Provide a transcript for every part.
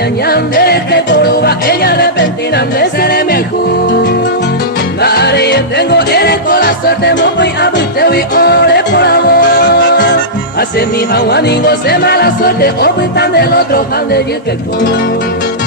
ñañan de que poruba ella repentina me seré mi ju. Nare tengo eres con la suerte mo voy a verte voy ore por amor. Hace mi hawanigo se mala suerte o voy tan del otro pan de y que con.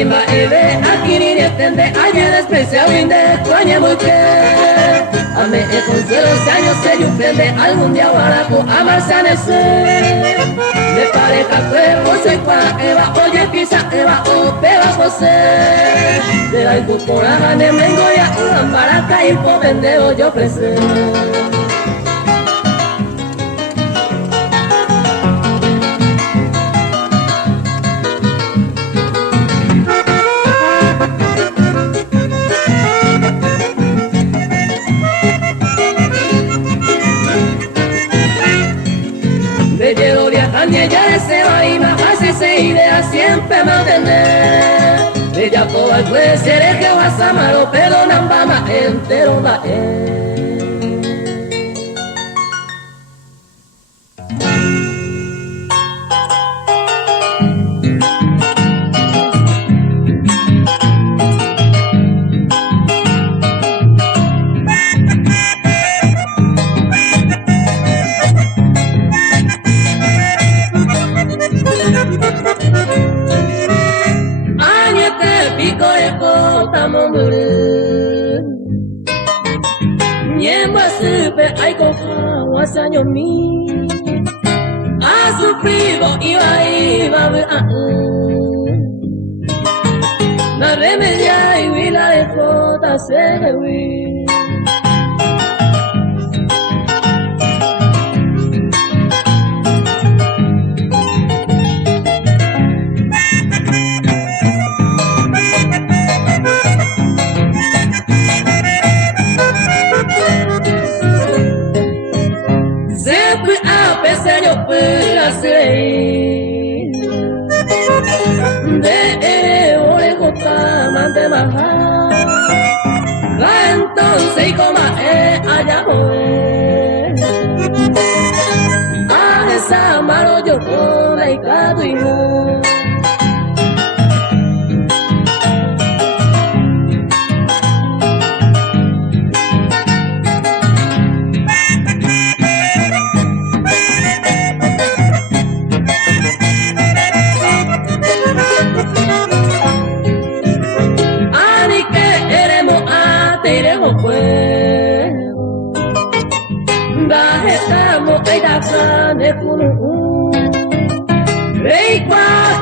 Ima eve aquí ni entiende ayer despreciado y de coña muy que ame el consuelo se años se yo prende algún día guaraco amarse en ese de pareja cuerpo soy para Eva oye pisa Eva o peba José de la incorporada de mengo ya una baraca y por vendeo yo presé. Ella se va y más hace esa idea siempre mantener. Ella todo el puede ser el que vas a amar o perdonan va más entero va años mi ha sufrido y va a la remedia y la de jota se vi de oreja mante baja entonces y coma allá voy a esa mano yo toda y gato y rey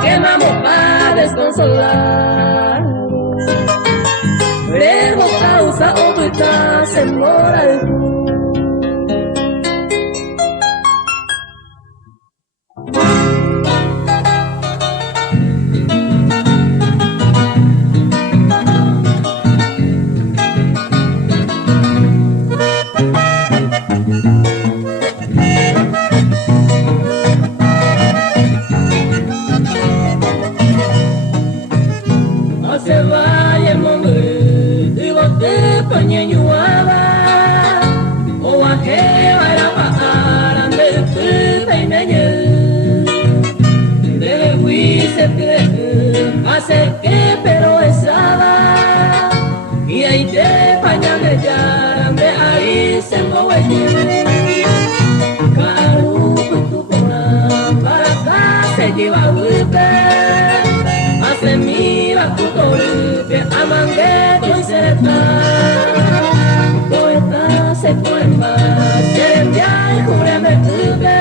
que vamos a desconsolar pero causa oculta se mora el hace que pero estaba y ahí te pañan de yaran de ahí se mueve caru tu cora para acá se lleva huipe hace mira tu torpe amangue y se está poeta se cuemba se envía y jure me tuve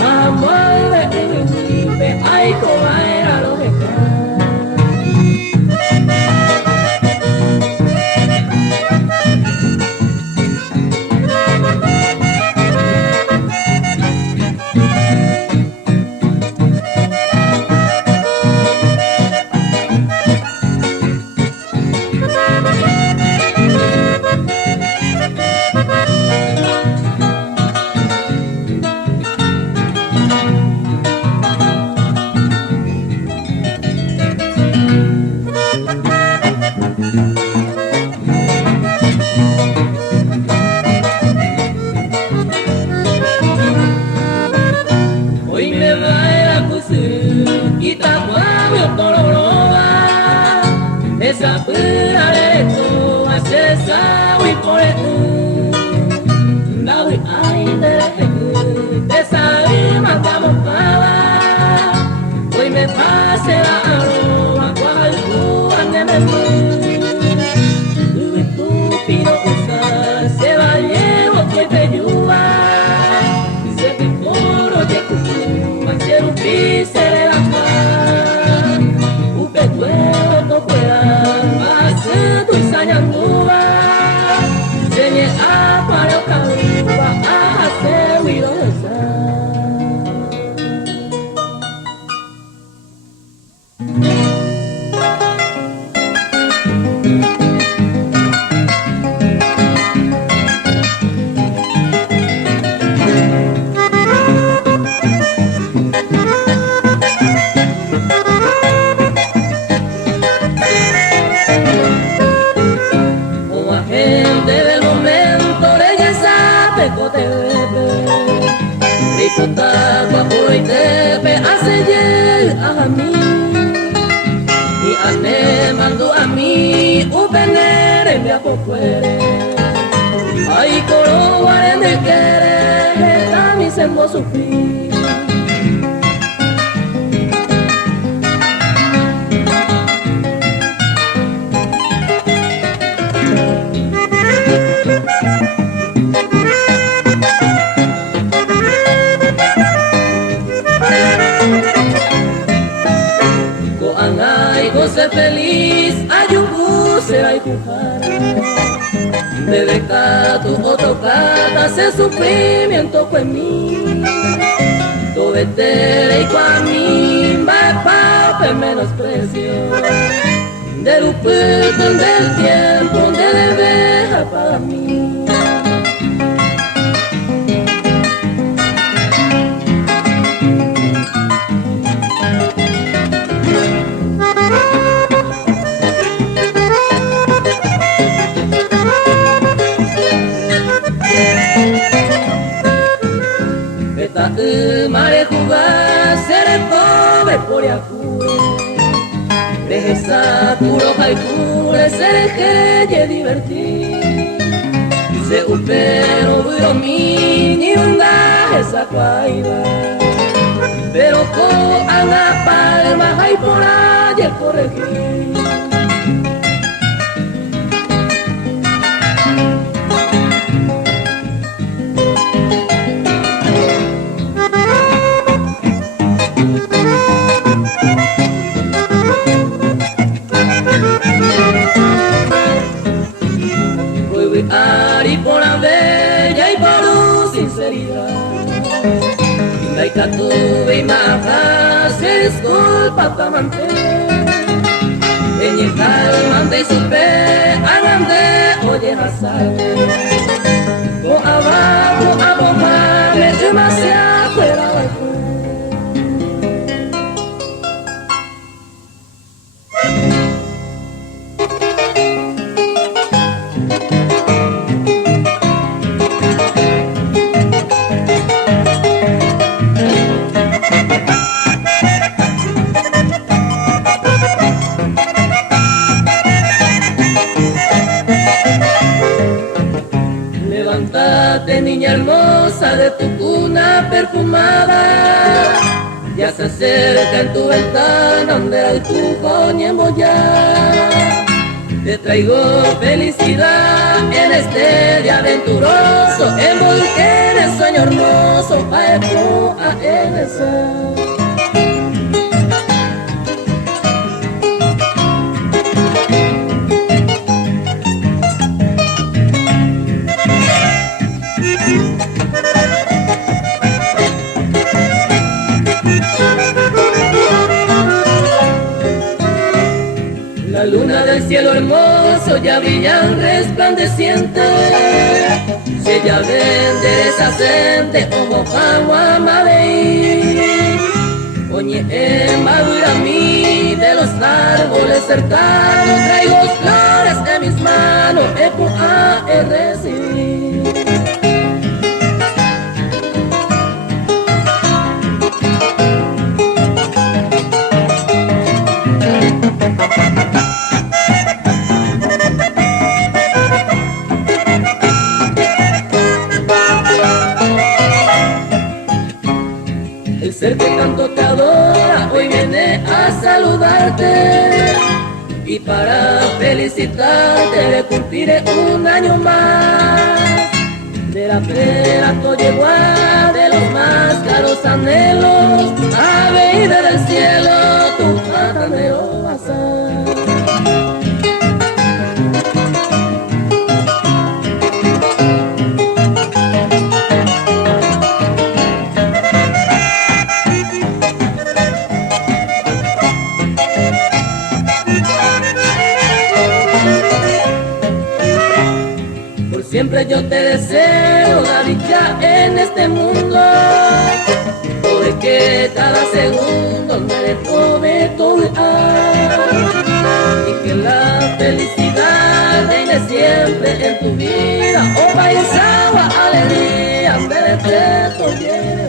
amor de huipe ay coa era lo que sapere tu asesa wi pore na wi ainde te sai matamos pava hoy me pase la aroma cual tu andeme tu pino usar se va llevo que te ayuda se te coro de cucuma se un pise de la paz upe tuero fuera hace tu sañandua señe apa lo calupa hace huido Ripotapa puro tepe hace a mí y ane mando a mí upenere me apocuere ay coro guarende quere tami sembo sufrir ser feliz, ayubu será y pujara. Bebe tu otro cata, ese sufrimiento fue mí. Todo etere y para mí, va pa' menosprecio. Del upito del tiempo, de deber para mí. Mare jugar, seré pobre por yacure. Deja puro haikure, seré que divertir. Se upero buiro mi, ni un gaje sacuaiba. Pero co anga palma, hay por allá corregir. Ari por la bella y por tu sinceridad Laika tuve y maja se disculpa pa' mantener En el calmante y supe agande oye hasale Con abajo a bombarle demasiado fuera del Levántate, niña hermosa, de tu cuna perfumada. Ya se acerca en tu ventana donde hay tu coña embollada. Te traigo felicidad en este día aventuroso, envolqué en el sueño hermoso, a enecer. La luna del cielo hermoso ya brillan resplandeciente. Si ella vende desacente, ojo agua madei. Oye, madura a mí de los árboles cercanos, traigo flores en mis manos, epo a recibir. Y para felicitarte le cumpliré un año más. De la pera igual, de los más caros anhelos, ave del cielo, tu patanero vas a. Siempre yo te deseo la dicha en este mundo, porque cada segundo me tome todo y que la felicidad reine siempre en tu vida, oh paisagua, alegría, merece todo lleno.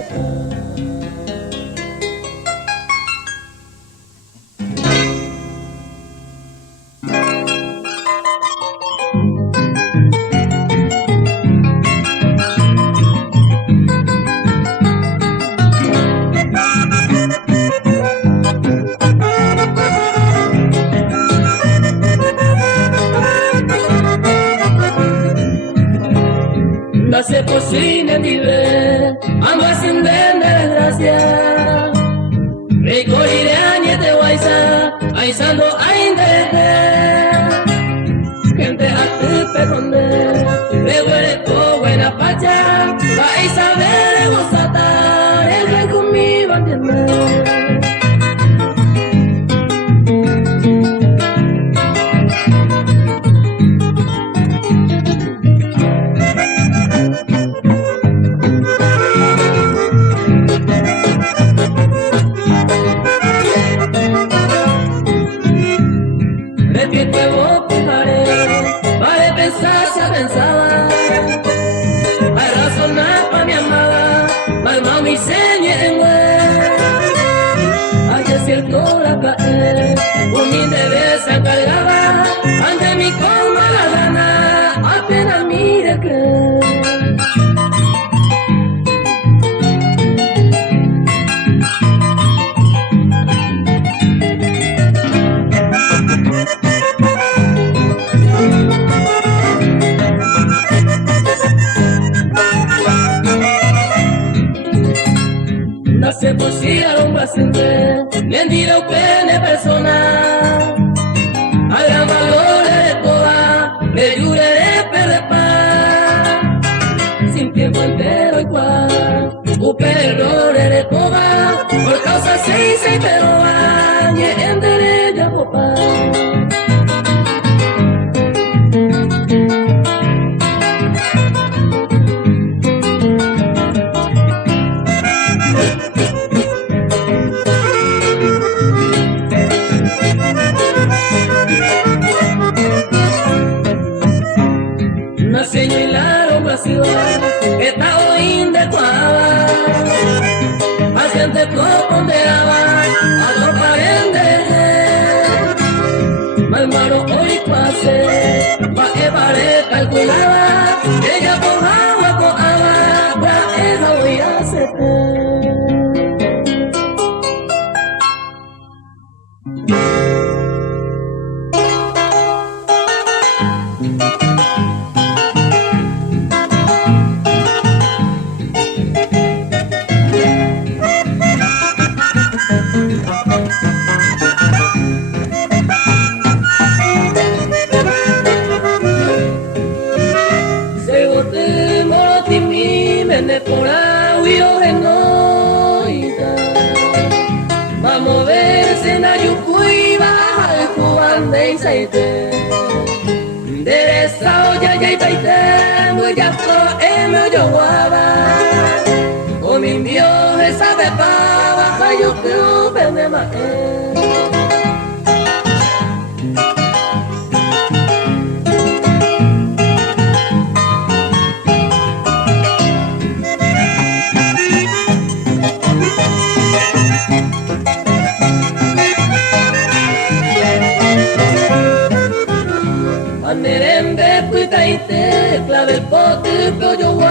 Se cocina libre, ando haciendo desgracia. Recorriré a Niete Guaysa, aizando a Indete. Gente a tu perronde, de huereco, buena pacha. Va a saber gozata, el rey conmigo entiende. Cargaba ante mi con mala gana, apenas mire que no se pusieron un paciente, le diré pene persona. A gran valor de toda, le juraré perder sin tiempo entero igual. Error de toda, por causa se hice pero añe en derecha papá. Esta hoy de cuava, paciente ponderaba, a dos parentes, mal malo hoy pase, pa' que pare calculaba, ella con agua, ella voy a hacer. Vamos a ver si na Yucuy baja el cubán de Isaite. De esa olla ya itaite, muy ya pro me yo guaba. Con mi Dios esa bepa baja yo creo vende más. Merende puita y te clave el pote yo guau.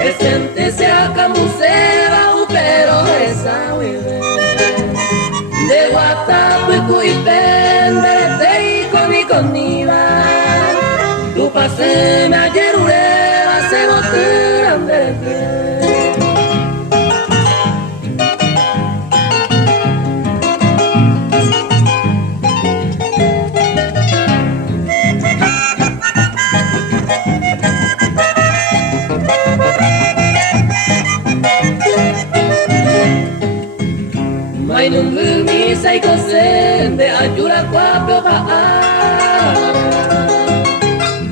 El gente se acamusera pero esa hueve de guata. puku ipendere tei koni koniba tu pase me ayerure se boturandere. Mai nunggu mi sai kosen de ayura kwa pyoka a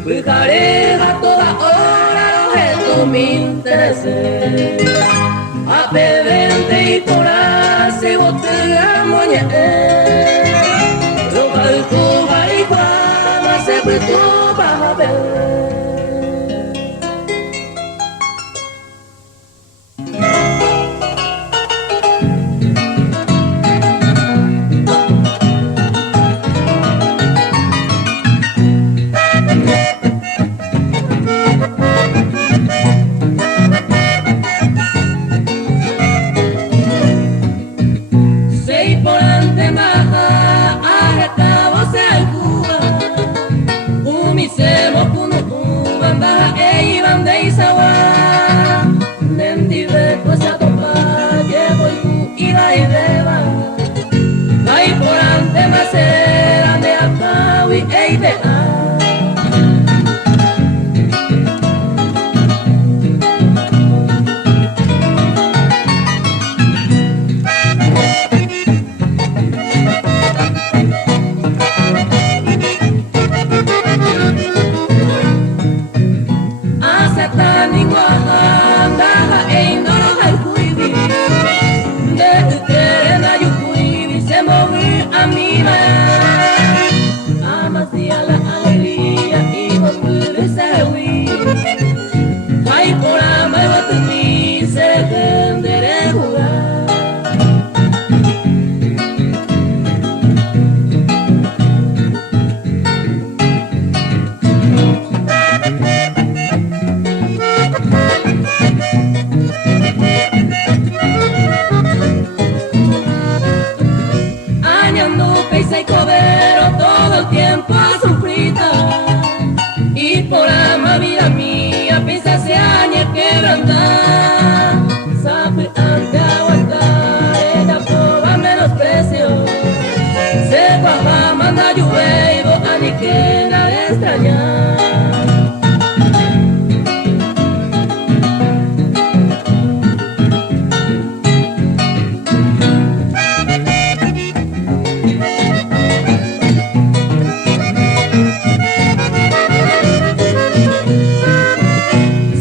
Bukare a toda hora los gestos me interesen A pedente y por se botea moñe Roba el cuba y cuama se puto baja ver que la de extrañar.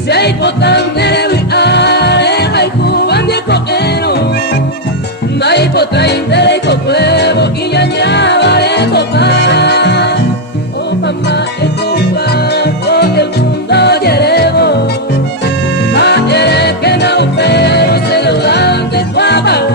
Si hay potán de hay cuban de coero, no hay potán de cocuevo y añaba de copar. Oh mamá, es copar, porque el mundo llevo, más quiere que no, pero se lo dan de pagar.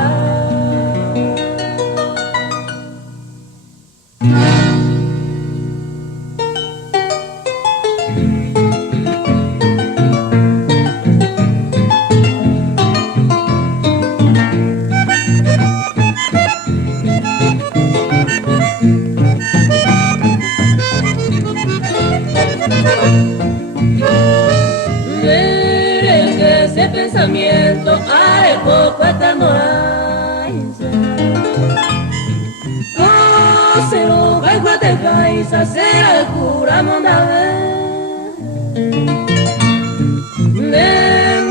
Ese pensamiento hay poco eterno hay no se lo va a guatecar y se será el cura mondave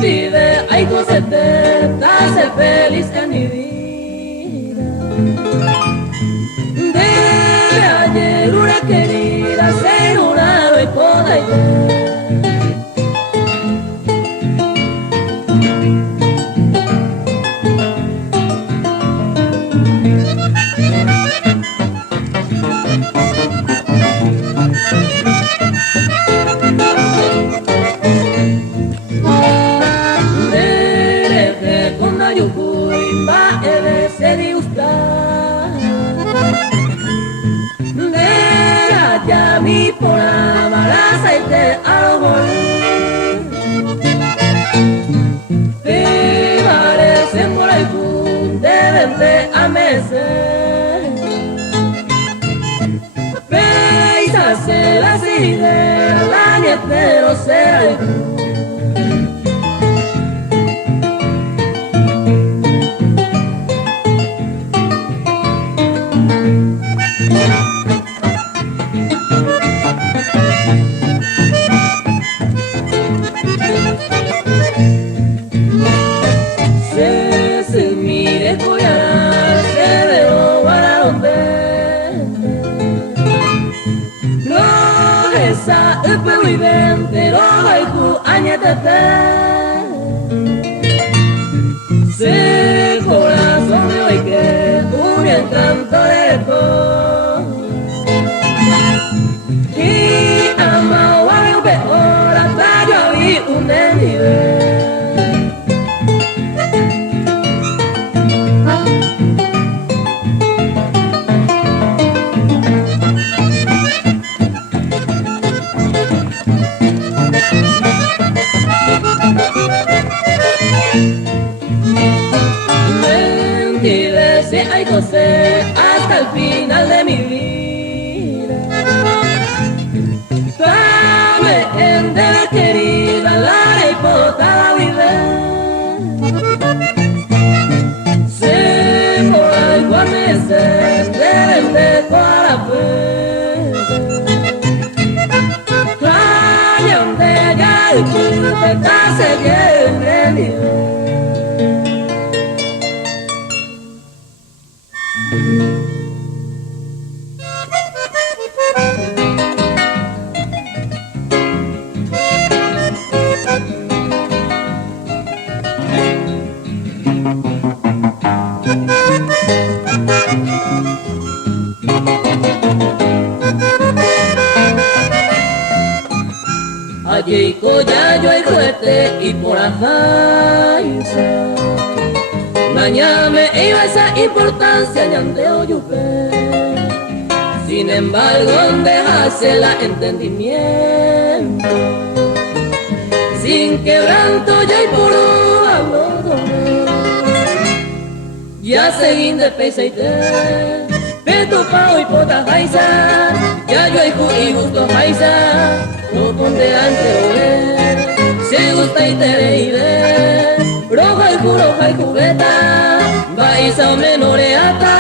vive hay cosas ser feliz en mi vida debe ayer una querida ser una y poda y yo voy, va a se disgustar. de la nietero sea. Se mire coyar, se veo guararombe. Esa upewivente rohaiku añetete. Se corazón de hoy que un encanto de todo. Y ama guayo peor hasta yo vi un nivel. Ay, José, hasta el final de mi vida. Dame en de la querida, la hipota vida. Se por algo a meses de Cuarapué. Calla donde ya y tú te case bien venido. Allí ya yo el juguete y por ajá mañana me iba esa importancia ñandeo yupe. Sin embargo dejarse la entendimiento sin quebranto ya y puro hablo ya seguí de pesa y te peto pao y pota jaisa ya yo y gusto jaisa no donde antes oler se gusta y te reiré roja y jugueta baisa o menoreata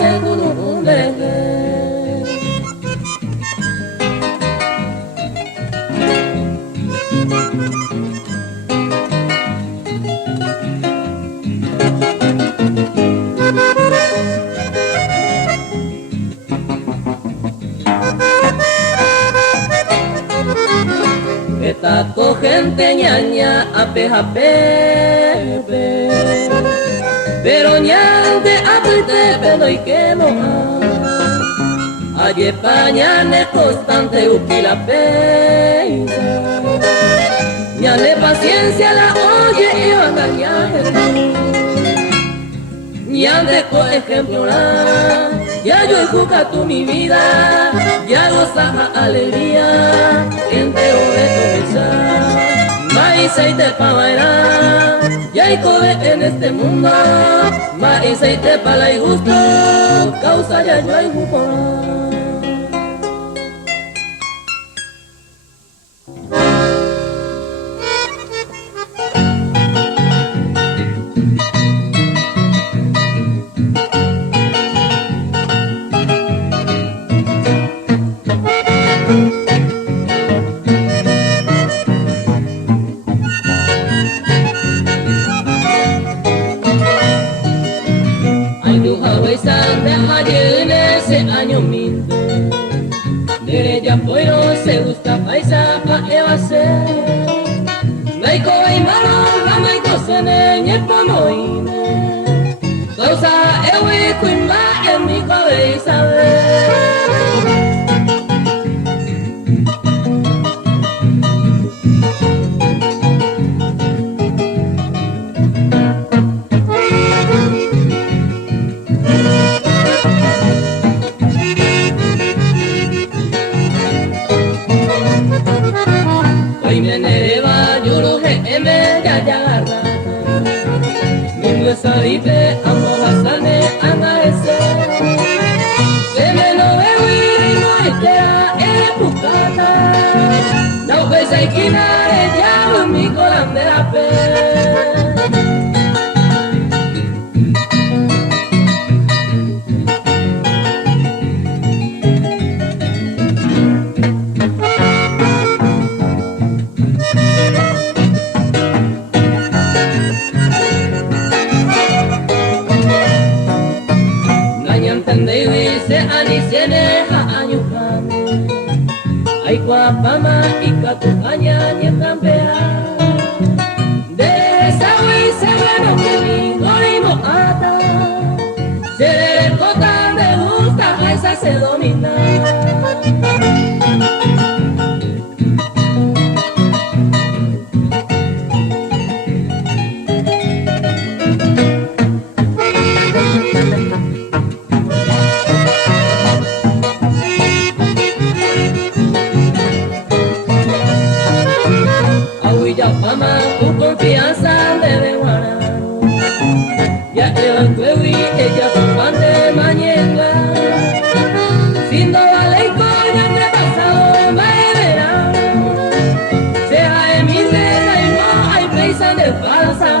seguro un deje. Taco gente ñaña apeja pepe pero ñante apete pelo y que no allí España ne constante upila peisa ñane paciencia la oye y va a cañar ñante co ejemplo ya yo escucha tú mi vida, ya goza alegría, entre ovejas maíz y te pa bailar, ya hay cobe en este mundo, maíz y te pa la y gusto, causa ya yo hay gusto. Se gusta paisa pa evase Maiko y malo la maiko se neñe pa moine Causa ewe kuimba en mi cabeza Sabipe amo basane anarese esa esquina le llamo mi colandera pe. Se anisiene ha'anyukan ay kuapama ikatuhanya nyetambea de sawi sebeno que ningolimo ata se le cota de gusta a esa se domina. Fama, tu confianza debe guardar. Ya el cuevi, ella tu pan de mañana. Sin no vale y coña de pasado, mañana. Sea de mi nena y no hay prisa de falsa.